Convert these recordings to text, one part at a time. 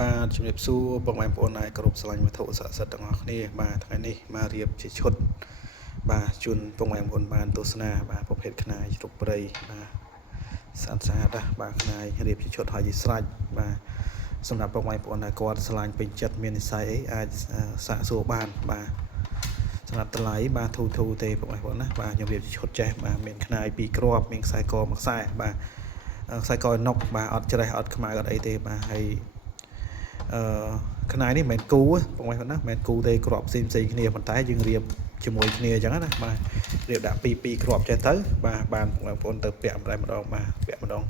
បាទជំរាបសួរបងប្អូនដែលគោរពស្រឡាញ់វត្ថុស័ក្តិសិទ្ធិទាំងអស់គ្នាបាទថ្ងៃនេះមករៀបជាឈុតបាទជូនបងប្អូនបានទស្សនាបាទប្រភេទខ្នាយជ្រុកព្រៃបាទស្អាតណាស់បាទខ្នាយរៀបជាឈុតហើយជាស្រេចបាទសម្រាប់បងប្អូនដែលគាត់ស្រឡាញ់ពេញចិត្តមាននិស្ស័យអីអាចសាកសួរបានបាទសម្រាប់តម្លៃបាទធូរទេបងប្អូនណាបាទខ្ញុំរៀបជាឈុតចេះបាទមានខ្នាយ2គ្រាប់មានខ្សែកមួយខ្សែបាទខ្សែកណុកបាទអត់ច្រេះអត់ខ្មៅអត់អីទេបាទហើយខ្នាយនេះមិនមែនគូបងប្អូនណាមិនមែនគូទេគ្រាប់ផ្សេងគ្នាប៉ុន្តែយើងរៀបជាមួយគ្នាអញ្ចឹងណាបាទរៀបដាក់2គ្រាប់ចេះទៅបាទបានបងប្អូនទៅពាក់ម្ដងបាទពាក់ម្ដង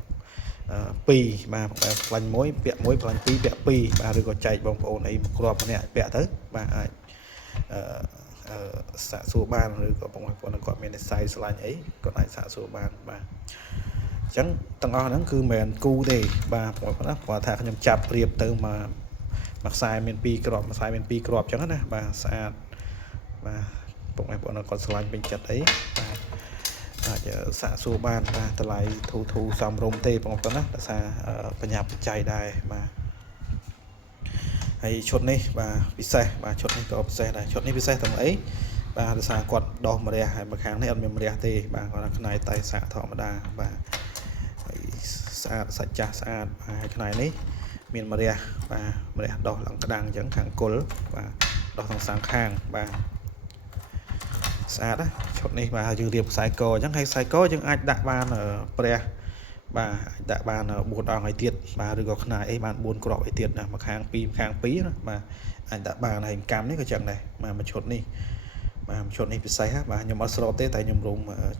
2បាទផ្លាញ់1ពាក់1ផ្លាញ់2ពាក់2បាទឬក៏ចែកបងប្អូនអីមួយគ្រាប់ម្នាក់ពាក់ទៅបាទអាចសាកសួរបានឬក៏បងប្អូនគាត់មាននិស្ស័យឆ្លាញ់អីគាត់អាចសាកសួរបានបាទអញ្ចឹងទាំងអស់ហ្នឹងគឺមិនមែនគូទេបាទបងប្អូនណាគាត់ថាខ្ញុំចាប់ប្រៀបទៅមួយខ្សែមាន2គ្រាប់មួយខ្សែមាន2គ្រាប់អញ្ចឹងណាបាទស្អាតបាទបងប្អូនគាត់ឆ្លាញ់ពេញចិត្តអីបាទអាចសាកសួរបានបាទតម្លៃធូរសមរម្យទេបងប្អូនណាដោយសារបញ្ញាបច្ច័យដែរបាទហើយឈុតនេះបាទពិសេសបាទឈុតនេះក៏ពិសេសដែរឈុតនេះពិសេសទាំងអីបាទដោយសារគាត់ដោះម្រះហើយមួយខាងនេះអត់មានម្រះទេបាទគាត់ខ្នាយតែសាកធម្មតាបាទហើយស្អាតសាច់ចាស់ស្អាតហើយខ្នាយនេះមានម្រះបាទម្រះដោះឡើងក្តាំងអញ្ចឹងខាងគល់បាទដោះទាំងខាងបាទស្អាតណាឈុតនេះបាទយើងរៀបខ្សែកអញ្ចឹងហើយខ្សែកយើងអាចដាក់បានព្រះបាទអាចដាក់បាន4អង្គឲ្យទៀតបាទឬក៏ខ្នាយអីបាន4គ្រាប់ឲ្យទៀតណាមួយខាង2ខាង2ណាបាទអាចដាក់បានហើយកម្មនេះក៏ចឹងដែរបាទមួយឈុតនេះបាទមួយឈុតនេះពិសេសបាទខ្ញុំអត់ស្របទេតែខ្ញុំរុំ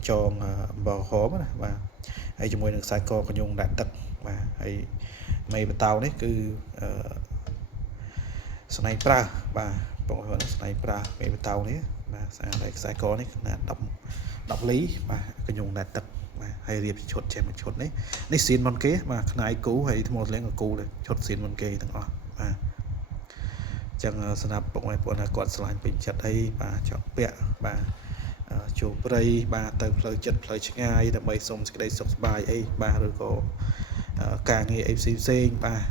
ចងអំបិលហមណាបាទហើយជាមួយនឹងខ្សែកកញ្ញុងដាក់ទឹកបាទហើយមេបតោនេះគឺស្នៃប្រើបាទបងប្អូនស្នៃប្រើមេបតោនេះបាទស្អាតហើយខ្សែកនេះខនាដ10លីបាទកញ្ញុងដាក់ទឹកបាទហើយរៀបឈុតចេះមួយឈុតនេះសៀនមុនគេបាទខ្នាយគូហើយថ្មធ្លៀងក៏គូដែរឈុតសៀនមុនគេទាំងអស់បាទចឹងសម្រាប់បងប្អូនគាត់ឆ្លាញ់ពេញចិត្តអីបាទចង់ពាក់បាទចូលព្រៃបាទទៅផ្លូវចិត្តផ្លូវឆ្ងាយដើម្បីសុំសេចក្តីសុខសប្បាយអីបាទឬក៏ការងារអីផ្សេងបាទ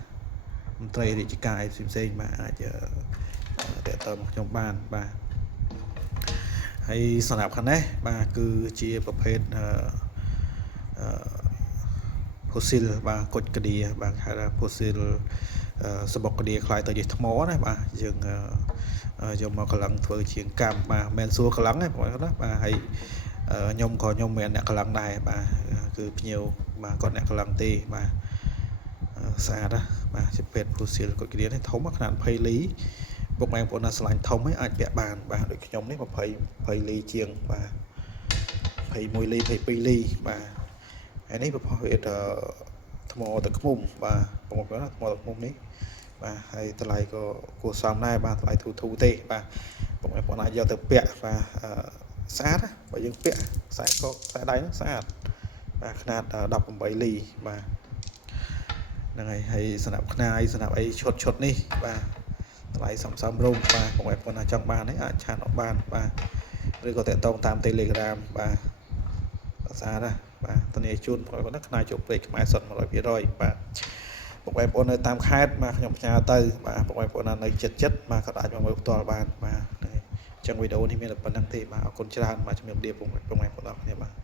មន្ត្រីរាជការអីផ្សេងបាទអាចតេតើមកខ្ញុំបានបាទហើយសម្រាប់ខាងនេះបាទគឺជាប្រភេទផូស៊ីលបាទគុជក្តៀបាទហៅថាផូស៊ីលសបុកក្តៀខ្លាយទៅជាថ្មណាបាទយើងយកមកកលឹងធ្វើជាងកម្មបាទមិនមែនសួរកលឹងទេបងប្អូនណាបាទហើយខ្ញុំក៏ខ្ញុំមិនអ្នកកលឹងដែរបាទគឺភ្ញៀវបាទគាត់អ្នកកលឹងទេបាទស្អាតណាបាទជាពេទ្យផូស៊ីលគុជក្តៀនេះធំខនាត20លីបងប្អូនណាឆ្លាញ់ធំហ្នឹងអាចពាក់បានបាទដូចខ្ញុំនេះ20លីជាងបាទ21លី22លីបាទហើយនេះប្រភេទថ្មទឹកឃ្មុំបាទបងប្អូនណាថ្មទឹកឃ្មុំនេះបាទហើយតម្លៃក៏គួរសមដែរបាទតម្លៃធូរទេបាទបងប្អូនអាចយកទៅពាក់បាទស្អាតណាបើយើងពាក់ខ្សែកខ្សែដៃហ្នឹងស្អាតបាទខនាត18លីបាទហ្នឹងហើយសម្រាប់ខ្នាយសម្រាប់អីឈុតនេះបាទតម្លៃសមរម្យបាទបងប្អូនណាចង់បាននេះអាចឆាតអត់បានបាទឬក៏តាក់ទងតាម Telegram បាទស្អាតណាបាទធានាជូនបងប្អូនណាខ្នាយជោគពេកខ្មែរសុទ្ធ 100% បាទបងប្អូននៅតាមខេត្តបាទខ្ញុំផ្ញើទៅបាទបងប្អូនណានៅចិត្តបាទក៏អាចមកមើលផ្ទាល់បានបាទអញ្ចឹងវីដេអូនេះមានតែប៉ុណ្្នឹងទេបាទអរគុណច្រើនបាទជំរាបលាបងប្អូនអរគ្នាបាទ